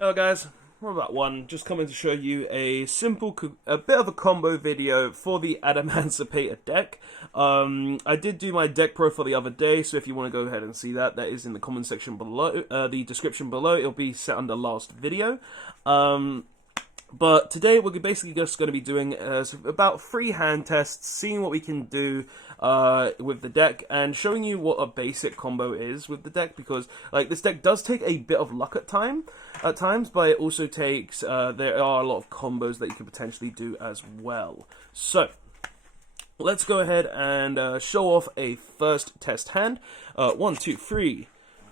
Hello guys, we're about one, just coming to show you a a bit of a combo video for the Adamancipator deck. I did do my deck profile the other day, so if you want to go ahead and see that, that is in the comment section below, the description below. It'll be set under last video. But today we're basically just going to be doing about 3 hand tests, seeing what we can do with the deck, and showing you what a basic combo is with the deck, because like this deck does take a bit of luck at times, but it also takes there are a lot of combos that you can potentially do as well. So let's go ahead and show off a first test hand. 1, 2, 3,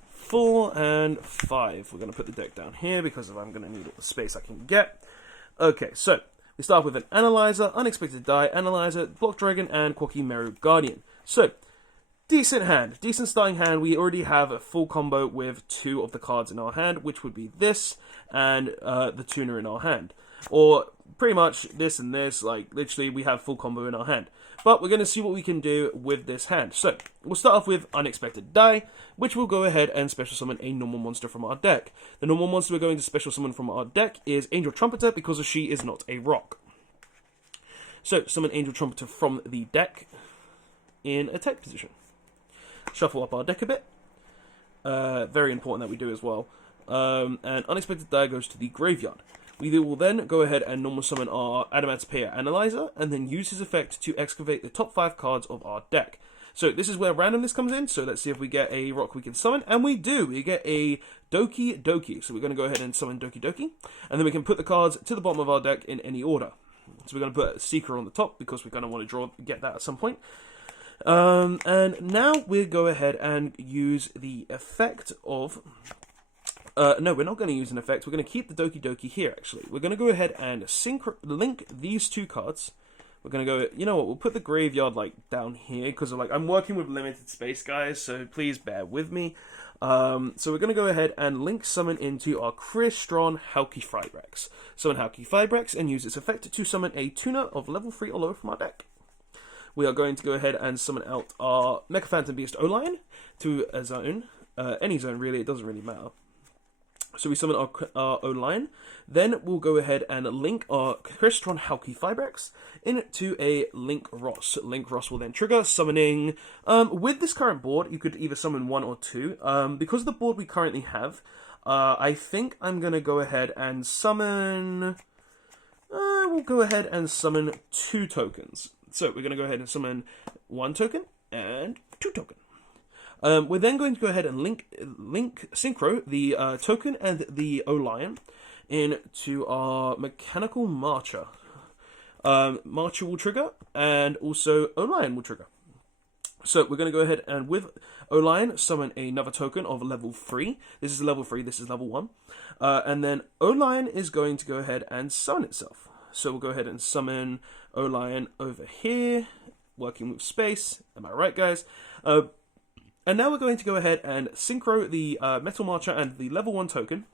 4, and 5. We're going to put the deck down here because I'm going to need all the space I can get. Okay, so we start with an Analyzer, Unexpected Die, Analyzer, Block Dragon, and Quacky Guardian. So, decent hand, decent starting hand. We already have a full combo with 2 of the cards in our hand, which would be this and the tuner in our hand. Or pretty much this and this, like literally we have full combo in our hand. But we're going to see what we can do with this hand. So, we'll start off with Unexpected Die, which will go ahead and special summon a normal monster from our deck. The normal monster we're going to special summon from our deck is Angel Trumpeter, because she is not a rock. So, summon Angel Trumpeter from the deck in attack position. Shuffle up our deck a bit. Very important that we do as well. And Unexpected Die goes to the graveyard. We will then go ahead and normal summon our Adamancipator Analyzer, and then use his effect to excavate the top 5 cards of our deck. So this is where randomness comes in, so let's see if we get a rock we can summon, and we do! We get a Doki Doki, so we're going to go ahead and summon Doki Doki, and then we can put the cards to the bottom of our deck in any order. So we're going to put a Seeker on the top, because we're going to want to get that at some point. And now we'll go ahead and use the effect of... no, we're not going to use an effect. We're going to keep the Doki Doki here, actually. We're going to go ahead and link these 2 cards. We're going to go, you know what, we'll put the graveyard, like, down here, because, like, I'm working with limited space, guys, so please bear with me. So we're going to go ahead and link summon into our Crystron Halqui-Fibrex. Summon Halqui-Fibrex and use its effect to summon a tuner of level 3 or lower from our deck. We are going to go ahead and summon out our Mecha Phantom Beast O-Line to a zone. Any zone, really, it doesn't really matter. So we summon our O-Line, then we'll go ahead and link our Crystron Halqui-Fibrex into a Link Ross. Link Ross will then trigger, summoning... with this current board, you could either summon 1 or 2. Because of the board we currently have, I think I'm going to go ahead and summon... we'll go ahead and summon 2 tokens. So we're going to go ahead and summon 1 token and 2 tokens. We're then going to go ahead and link synchro the token and the O-Lion into our Mechanical Marcher. Marcher will trigger, and also O-Lion will trigger. So we're going to go ahead and with O-Lion summon another token of level 3. This is level 3, this is level 1. And then O-Lion is going to go ahead and summon itself. So we'll go ahead and summon O-Lion over here, working with space. Am I right, guys? And now we're going to go ahead and synchro the Metal Marcher and the level 1 token.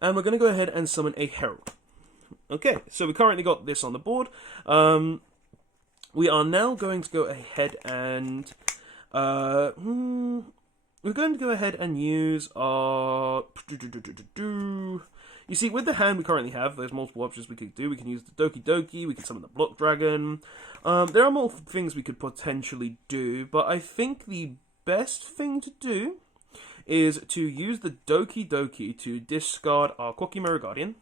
And we're going to go ahead and summon a Herald. Okay, so we currently got this on the board. We are now going to go ahead and... we're going to go ahead and use our... You see, with the hand we currently have, there's multiple options we could do. We can use the Doki Doki, we can summon the Block Dragon. There are multiple things we could potentially do, but I think the best thing to do is to use the Doki Doki to discard our Quacky Guardian.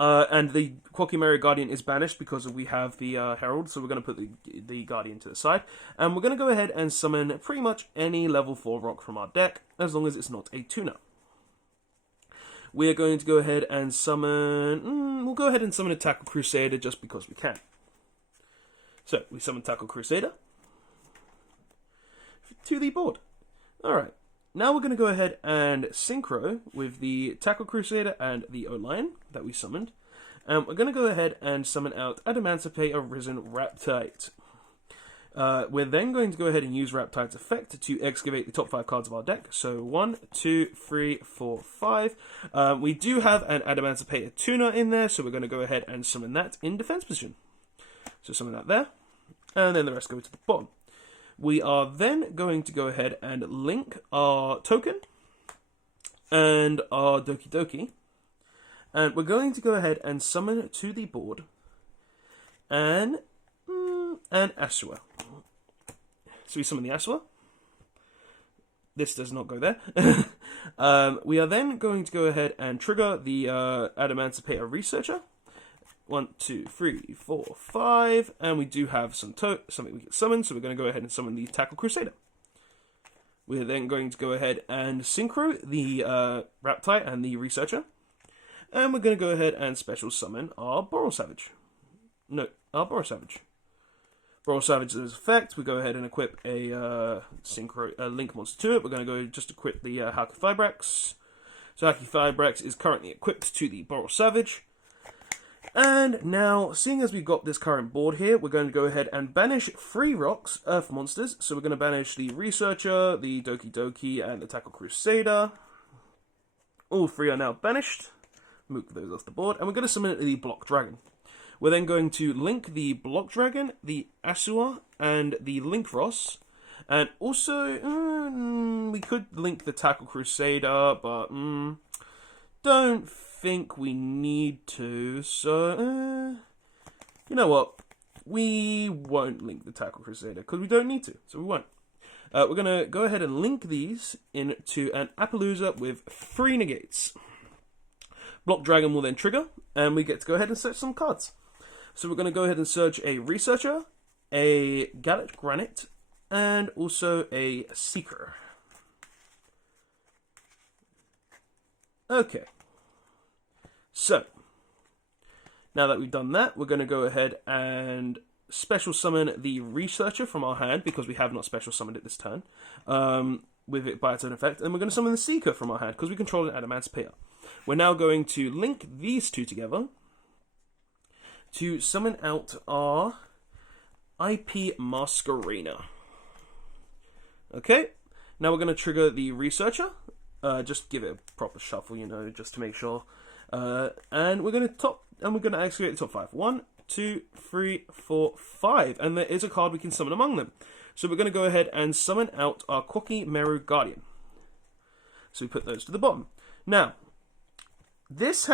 And the Quacky Guardian is banished because we have the Herald, so we're going to put the Guardian to the side. And we're going to go ahead and summon pretty much any level 4 rock from our deck, as long as it's not a tuner. We are going to go ahead and summon... we'll go ahead and summon a Tackle Crusader just because we can. So, we summon Tackle Crusader to the board. Alright, now we're going to go ahead and synchro with the Tackle Crusader and the O-Lion that we summoned. And we're going to go ahead and summon out Adamancipator Risen Raptite. We're then going to go ahead and use Raptite's effect to excavate the top 5 cards of our deck. So 1, 2, 3, 4, 5. We do have an Adamancipator tuner in there, so we're going to go ahead and summon that in defense position. So summon that there, and then the rest go to the bottom. We are then going to go ahead and link our token and our Doki Doki. And we're going to go ahead and summon to the board an Asua. So we summon the Asua. This does not go there. We are then going to go ahead and trigger the Adamancipator Researcher. 1, 2, 3, 4, 5. And we do have something we can summon, so we're going to go ahead and summon the Tackle Crusader. We're then going to go ahead and synchro the Reptile and the Researcher. And we're going to go ahead and special summon our Boral Savage. No, our Boral Savage. Boral Savage as effect, we go ahead and equip a Link monster to it. We're going to go just equip the Haki Fibrax. So Haki Fibrax is currently equipped to the Boral Savage. And now, seeing as we've got this current board here, we're going to go ahead and banish 3 rocks, Earth monsters. So we're going to banish the Researcher, the Doki Doki, and the Tackle Crusader. All 3 are now banished. Move those off the board. And we're going to summon the Block Dragon. We're then going to link the Block Dragon, the Asua, and the Link Ross. And also, we could link the Tackle Crusader, but don't think we need to. So, you know what? We won't link the Tackle Crusader, because we don't need to, so we won't. We're going to go ahead and link these into an Appaloosa with 3 negates. Block Dragon will then trigger, and we get to go ahead and search some cards. So we're going to go ahead and search a Researcher, a Gallet Granite, and also a Seeker. Okay. So, now that we've done that, we're going to go ahead and special summon the Researcher from our hand, because we have not special summoned it this turn, with it by its own effect. And we're going to summon the Seeker from our hand, because we control an Adamancipator. We're now going to link these 2 together to summon out our IP Masquerena. Okay, now we're going to trigger the Researcher. Just give it a proper shuffle, you know, just to make sure. And we're going to activate the top 5. 1, 2, 3, 4, 5. And there is a card we can summon among them. So we're going to go ahead and summon out our Koki Meru Guardian. So we put those to the bottom. Now, this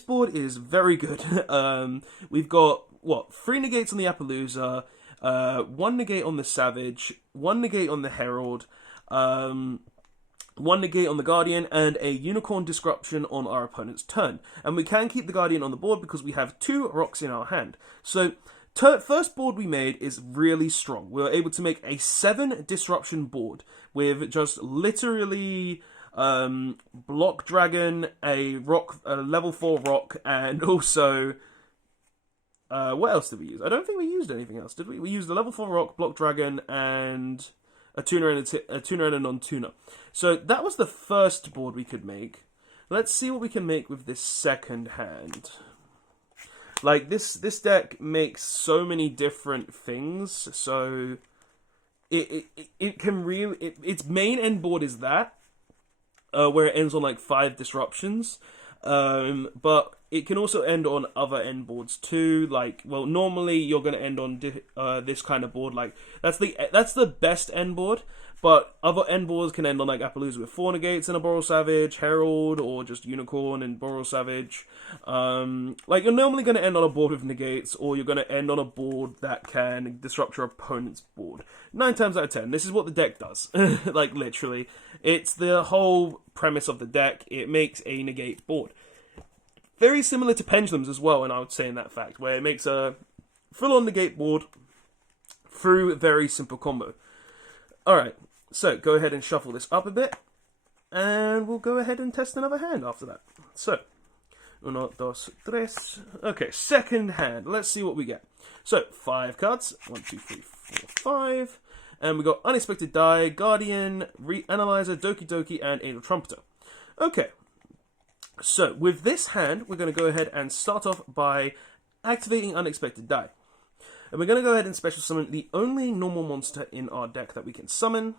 board is very good. We've got, 3 negates on the Appaloosa, 1 negate on the Savage, 1 negate on the Herald, 1 negate on the Guardian, and a Unicorn Disruption on our opponent's turn. And we can keep the Guardian on the board because we have 2 rocks in our hand. So, first board we made is really strong. We were able to make a 7 disruption board with just literally Block Dragon, a level 4 rock, and also what else did we use? I don't think we used anything else, did we? We used the level 4 rock, Block Dragon, and a tuner and a non-tuner. So that was the first board we could make. Let's see what we can make with this second hand. Like, this deck makes so many different things, so it can really... its main end board is that, where it ends on like 5 disruptions, but it can also end on other end boards too. Like, well, normally you're going to end on this kind of board. Like, that's the best end board. But other end boards can end on like Appaloosa with 4 negates and a Boral Savage, Herald, or just Unicorn and Boral Savage. Like, you're normally going to end on a board with negates, or you're going to end on a board that can disrupt your opponent's board. 9 times out of 10, this is what the deck does. Like, literally. It's the whole premise of the deck. It makes a negate board. Very similar to Pendulums as well, and I would say in that fact, where it makes a full-on negate board through a very simple combo. Alright, so go ahead and shuffle this up a bit, and we'll go ahead and test another hand after that. So, 1, 2, 3. Okay, second hand. Let's see what we get. So, 5 cards. 1, 2, 3, 4, 5. And we got Unexpected Die, Guardian, Reanalyzer, Doki Doki, and Angel Trumpeter. Okay, so with this hand, we're going to go ahead and start off by activating Unexpected Die. And we're going to go ahead and special summon the only normal monster in our deck that we can summon,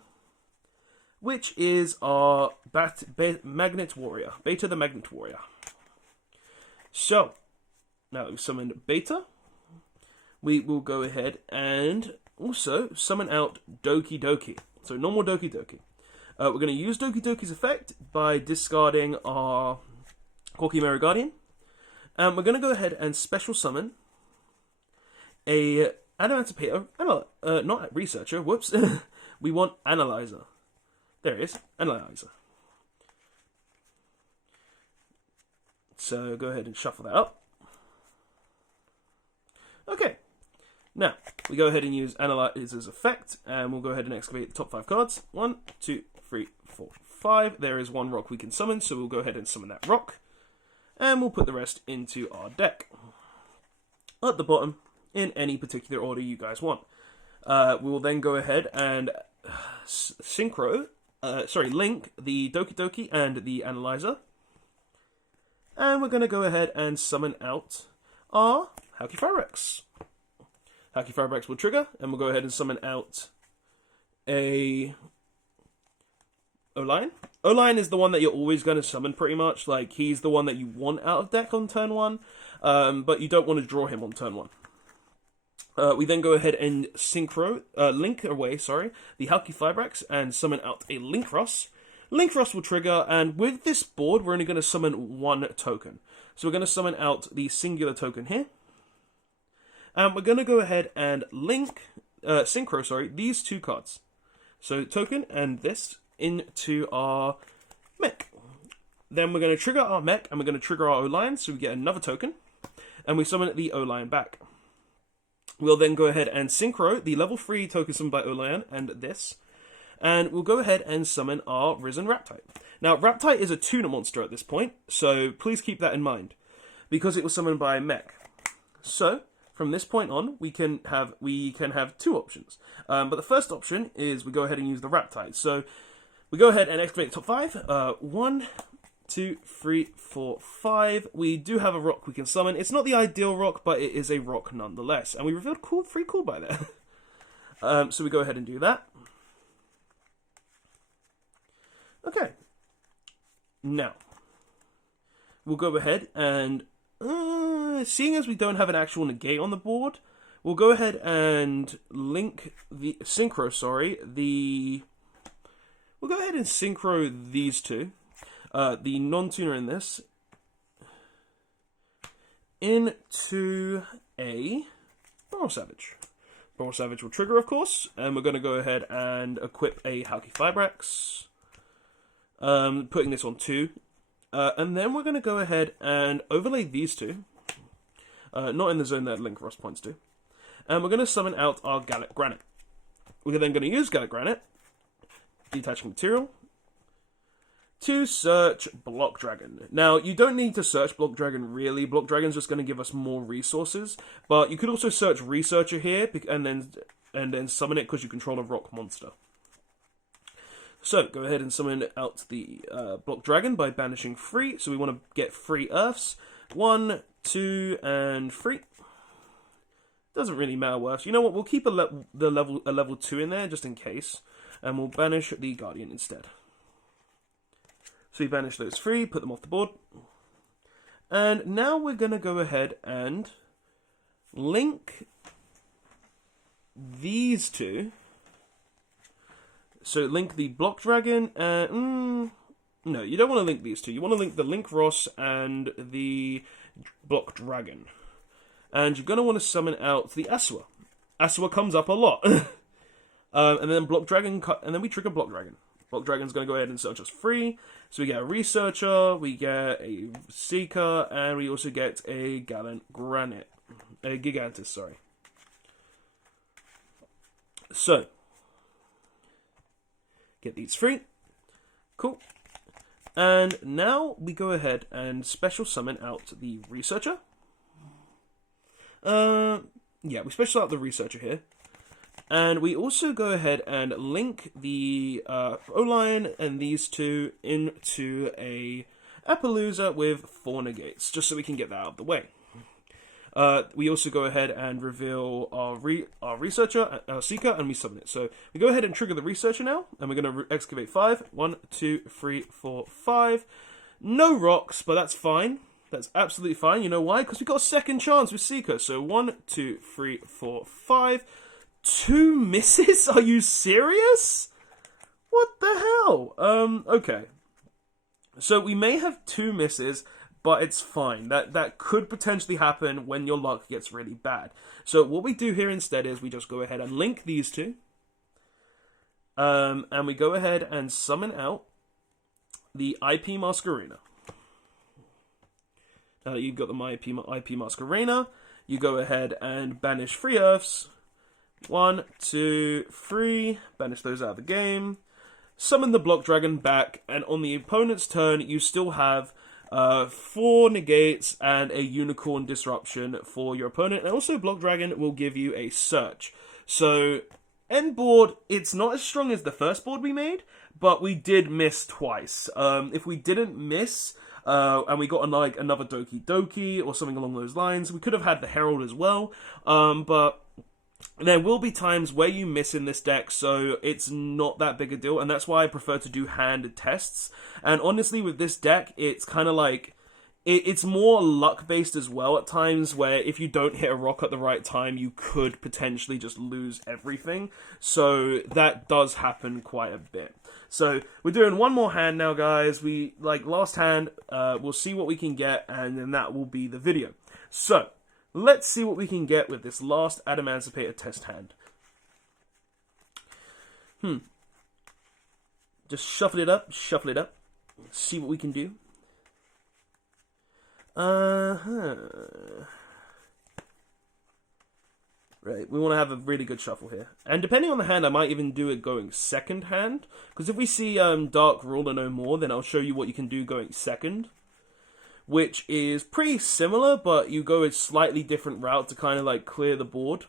which is our Magnet Warrior, Beta the Magnet Warrior. So, now that we've summoned Beta, we will go ahead and also summon out Doki Doki. So, normal Doki Doki. We're going to use Doki Doki's effect by discarding our Corky Mero Guardian. And we're going to go ahead and special summon a Adamancipator, not Researcher, whoops. We want Analyzer. There it is, Analyzer. So go ahead and shuffle that up. Okay. Now, we go ahead and use Analyzer's effect, and we'll go ahead and excavate the top 5 cards. 1, 2, 3, 4, 5. There is one rock we can summon, so we'll go ahead and summon that rock. And we'll put the rest into our deck. At the bottom, in any particular order you guys want. We will then go ahead and link the Doki Doki and the Analyzer. And we're going to go ahead and summon out our Hauki Firex. Hauki Firex will trigger, and we'll go ahead and summon out a O-Line. O-Line is the one that you're always going to summon, pretty much. Like, he's the one that you want out of deck on turn 1, but you don't want to draw him on turn 1. We then go ahead and link away, the Hauki Firex and summon out a Linkross. Linkross will trigger, and with this board, we're only going to summon 1 token. So we're going to summon out the singular token here. And we're going to go ahead and synchro these 2 cards. So token and this into our mech. Then we're going to trigger our mech, and we're going to trigger our O-Line, so we get another token. And we summon the O-Line back. We'll then go ahead and synchro the level 3 token summoned by O-Line and this. And we'll go ahead and summon our Risen Raptite. Now, Raptite is a tuna monster at this point, so please keep that in mind, because it was summoned by mech. So, from this point on, we can have 2 options. But the first option is we go ahead and use the Raptite. So, we go ahead and excavate the top 5. 1, 2, 3, 4, 5. We do have a rock we can summon. It's not the ideal rock, but it is a rock nonetheless. And we revealed free cool by there. So we go ahead and do that. Okay. Now, we'll go ahead and, seeing as we don't have an actual negate on the board, we'll go ahead and we'll go ahead and synchro these 2. The non-tuner in this into a Burrow Savage. Burrow Savage will trigger, of course, and we're going to go ahead and equip a Hauki Firex, putting this on 2, and then we're going to go ahead and overlay these 2, not in the zone that Linkross points to, and we're going to summon out our Gallic Granite. We're then going to use Gallic Granite, detaching material, to search Block Dragon. Now, you don't need to search Block Dragon, really. Block Dragon's just going to give us more resources. But you could also search Researcher here, and then summon it because you control a rock monster. So, go ahead and summon out the Block Dragon by banishing 3. So we want to get 3 Earths. 1, 2, and 3. Doesn't really matter worse. You know what? We'll keep a level 2 in there, just in case. And we'll banish the Guardian instead. So we banish those 3, put them off the board. And now we're going to go ahead and link these 2. So link the Block Dragon and... no, you don't want to link these 2. You want to link the Linkross and the Block Dragon. And you're going to want to summon out the Asua. Asua comes up a lot. And then Block Dragon, and then we trigger Block Dragon. Block Dragon's going to go ahead and search us 3. So we get a Researcher, we get a Seeker, and we also get a Gigantus, sorry. So, get these 3. Cool. And now we go ahead and special summon out the Researcher. Yeah, we special out the Researcher here. And we also go ahead and link the O-Line and these 2 into a Appaloosa with 4 negates, just so we can get that out of the way. We also go ahead and reveal our Researcher, our Seeker, and we summon it. So we go ahead and trigger the Researcher now, and we're going to excavate 5. 1, 2, 3, 4, 5. No rocks, but that's fine. That's absolutely fine. You know why? Because we got a second chance with Seeker. So 1, 2, 3, 4, 5. 2 misses? Are you serious? What the hell? Okay. So we may have 2 misses, but it's fine. That could potentially happen when your luck gets really bad. So what we do here instead is we just go ahead and link these two. And we go ahead and summon out the IP Masquerena. Now that you've got the IP Masquerena, you go ahead and banish 3 Earths. 1, 2, 3. Banish those out of the game. Summon the Block Dragon back, and on the opponent's turn, you still have 4 negates and a Unicorn Disruption for your opponent. And also, Block Dragon will give you a Search. So, end board, it's not as strong as the first board we made, but we did miss twice. If we didn't miss, and we got like another Doki Doki or something along those lines, we could have had the Herald as well. But there will be times where you miss in this deck, so it's not that big a deal, and that's why I prefer to do hand tests. And honestly, with this deck, it's kind of like, it's more luck-based as well at times, where if you don't hit a rock at the right time, you could potentially just lose everything. So that does happen quite a bit. So we're doing one more hand now, guys. Last hand, we'll see what we can get, and then that will be the video. So let's see what we can get with this last Adamancipator test hand. Just shuffle it up, see what we can do. Right, we want to have a really good shuffle here. And depending on the hand, I might even do it going second hand. Because if we see Dark Ruler no more, then I'll show you what you can do going second. Which is pretty similar, but you go a slightly different route to kind of like clear the board.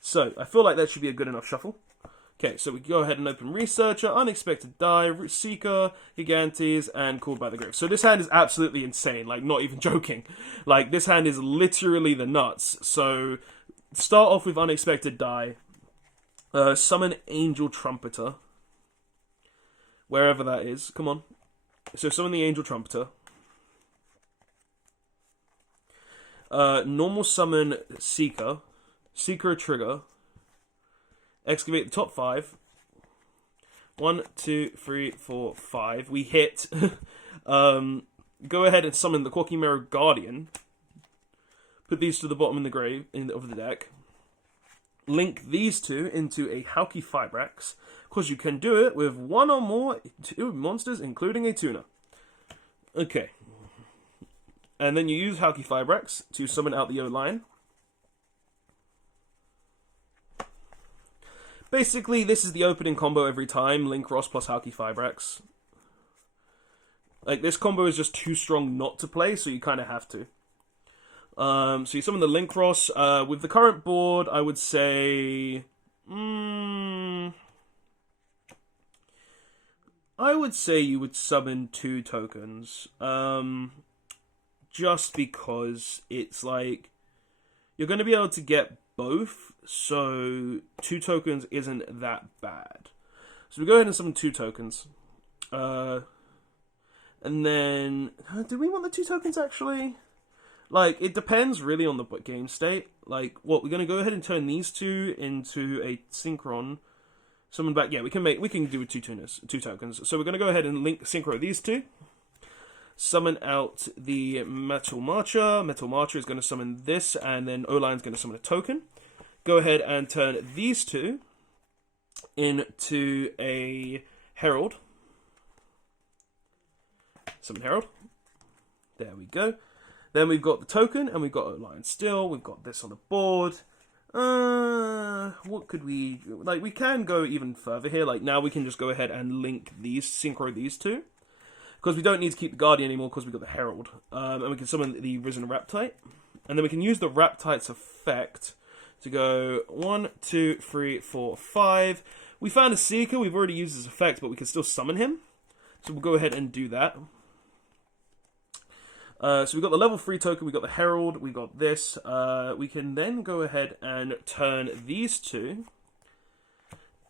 So, I feel like that should be a good enough shuffle. Okay, so we go ahead and open Researcher, Unexpected Die, Seeker, Gigantes, and Called by the Grave. So this hand is absolutely insane, like not even joking. Like this hand is literally the nuts. So start off with Unexpected Die, summon Angel Trumpeter, wherever that is. Come on. So summon the Angel Trumpeter. Normal summon Seeker, Seeker a trigger. Excavate the top 5. 1, 2, 3, 4, 5. We hit. Go ahead and summon the Quacky Mirror Guardian. Put these to the bottom in the grave of the deck. Link these two into a Hauki Fibrax, because you can do it with 1 or more 2 monsters, including a Tuna. Okay. And then you use Hauki Fibrax to summon out the O-Line. Basically, this is the opening combo every time, Link Ross plus Hauki Fibrax. Like, this combo is just too strong not to play, so you kind of have to. So you summon the Link Ross. With the current board, I would say... I would say you would summon 2 tokens. Just because it's like... You're going to be able to get both, so 2 tokens isn't that bad. So we go ahead and summon 2 tokens. And then... do we want the 2 tokens, actually? Like, it depends really on the game state. Like, what, we're going to go ahead and turn these 2 into a Synchron. Summon back... Yeah, we can do 2 tokens. So we're going to go ahead and link Synchro these 2. Summon out the Metal Marcher. Metal Marcher is going to summon this, and then O-Line is going to summon a token. Go ahead and turn these 2 into a Herald. Summon Herald. There we go. Then we've got the token, and we've got O-Line still. We've got this on the board. What could we... Like, we can go even further here. Like, now we can just go ahead and link these, synchro these 2. Because we don't need to keep the Guardian anymore because we've got the Herald. And we can summon the Risen Raptite. And then we can use the Raptite's effect to go 1, 2, 3, 4, 5. We found a Seeker. We've already used his effect, but we can still summon him. So we'll go ahead and do that. So we've got the level 3 token. We've got the Herald. We've got this. We can then go ahead and turn these 2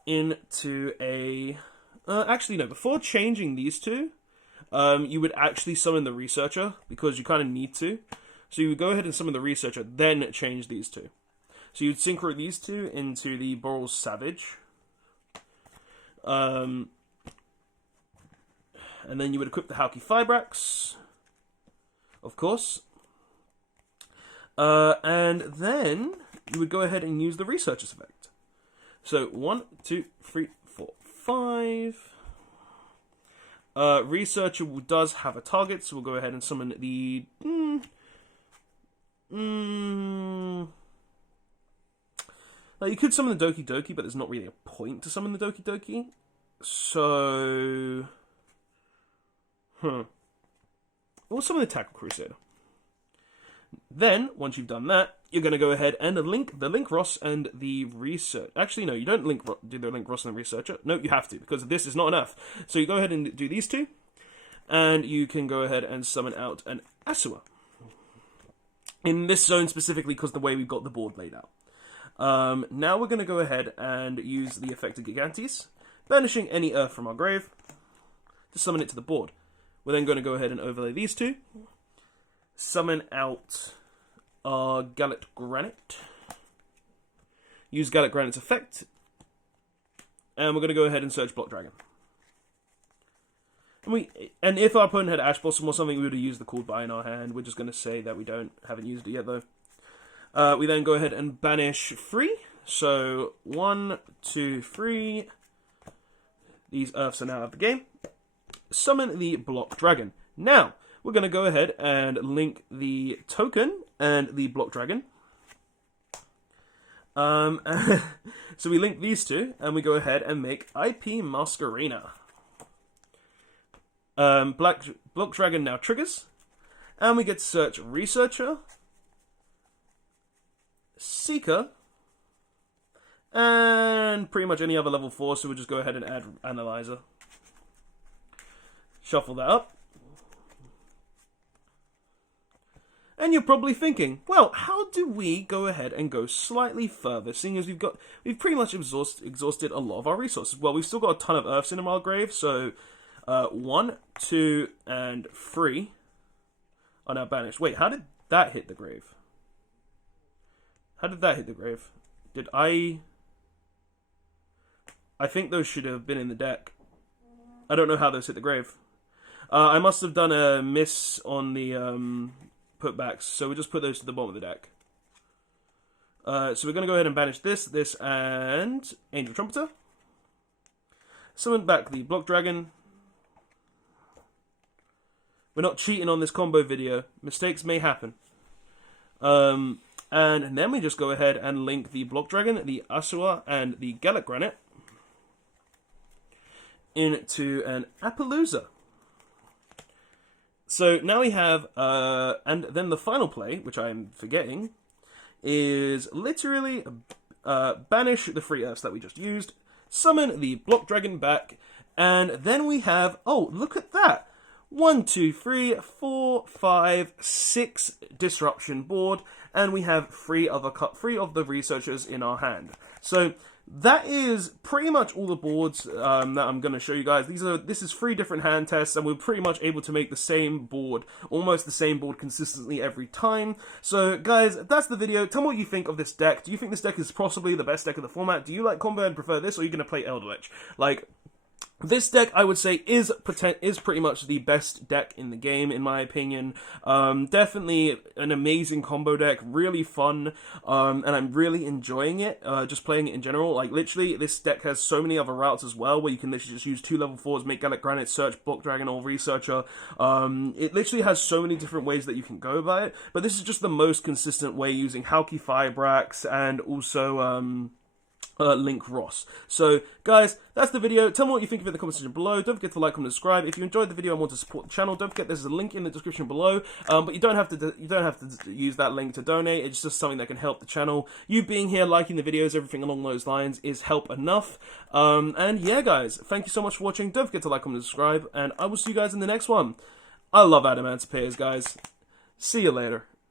into a... actually, no. Before changing these 2... you would actually summon the Researcher, because you kind of need to. So you would go ahead and summon the Researcher, then change these 2. So you'd synchro these 2 into the Boros Savage. And then you would equip the Halqifibrax, of course. And then you would go ahead and use the Researcher's effect. So 1, 2, 3, 4, 5. Researcher does have a target, so we'll go ahead and summon the... Now, you could summon the Doki Doki, but there's not really a point to summon the Doki Doki. So... We'll summon the Tackle Crusader. Then, once you've done that, you're going to go ahead and link the Link Ross and the Research. Actually, no, you don't do the Link Ross and the Researcher. No, you have to, because this is not enough. So you go ahead and do these two, and you can go ahead and summon out an Asua. In this zone specifically, because the way we've got the board laid out. Now we're going to go ahead and use the effect of Gigantes, banishing any Earth from our grave, to summon it to the board. We're then going to go ahead and overlay these two, summon out our Gallet Granite, use Gallet Granite's effect, and we're going to go ahead and search Block Dragon. And if our opponent had Ash Blossom or something, we would have used the Called By in our hand. We're just going to say that we haven't used it yet, though. We then go ahead and banish 3. So 1, 2, 3. These Earths are now out of the game. Summon the Block Dragon. Now, we're going to go ahead and link the token and the Block Dragon. So we link these two, and we go ahead and make IP Masquerena. Block Dragon now triggers, and we get to search Researcher, Seeker, and pretty much any other level 4, so we'll just go ahead and add Analyzer. Shuffle that up. And you're probably thinking, well, how do we go ahead and go slightly further, seeing as we've pretty much exhausted a lot of our resources? Well, we've still got a ton of Earths in our grave, so 1, 2, and 3 are now banished. Wait, how did that hit the grave? How did that hit the grave? I think those should have been in the deck. I don't know how those hit the grave. I must have done a miss on the putbacks, so we'll just put those to the bottom of the deck. So we're going to go ahead and banish this, and Angel Trumpeter. Summon back the Block Dragon. We're not cheating on this combo video. Mistakes may happen. And then we just go ahead and link the Block Dragon, the Asua, and the Gallet Granite into an Appaloosa. So now we have, and then the final play, which I'm forgetting, is literally banish the 3 Earths that we just used, summon the Block Dragon back, and then we have, oh, look at that! 1, 2, 3, 4, 5, 6 disruption board, and we have 3 of the Researchers in our hand. So that is pretty much all the boards that I'm going to show you guys. This is 3 different hand tests, and we're pretty much able to make the same board, almost the same board consistently every time. So guys, that's the video. Tell me what you think of this deck. Do you think this deck is possibly the best deck of the format? Do you like combo and prefer this, or are you going to play Eldritch? Like, this deck, I would say, is pretty much the best deck in the game, in my opinion. Definitely an amazing combo deck, really fun, and I'm really enjoying it, just playing it in general. Like, literally, this deck has so many other routes as well, where you can literally just use 2 level 4s, make Gallet Granite, search Block Dragon or Researcher. It literally has so many different ways that you can go about it, but this is just the most consistent way, using Halqifibrax and also, Link Ross. So, guys, that's the video. Tell me what you think of it in the comment section below. Don't forget to like, comment, and subscribe. If you enjoyed the video and want to support the channel, don't forget there's a link in the description below. But you don't have to use that link to donate. It's just something that can help the channel. You being here, liking the videos, everything along those lines is help enough. And yeah, guys, thank you so much for watching. Don't forget to like, comment, and subscribe, and I will see you guys in the next one. I love Adamancipators, guys. See you later.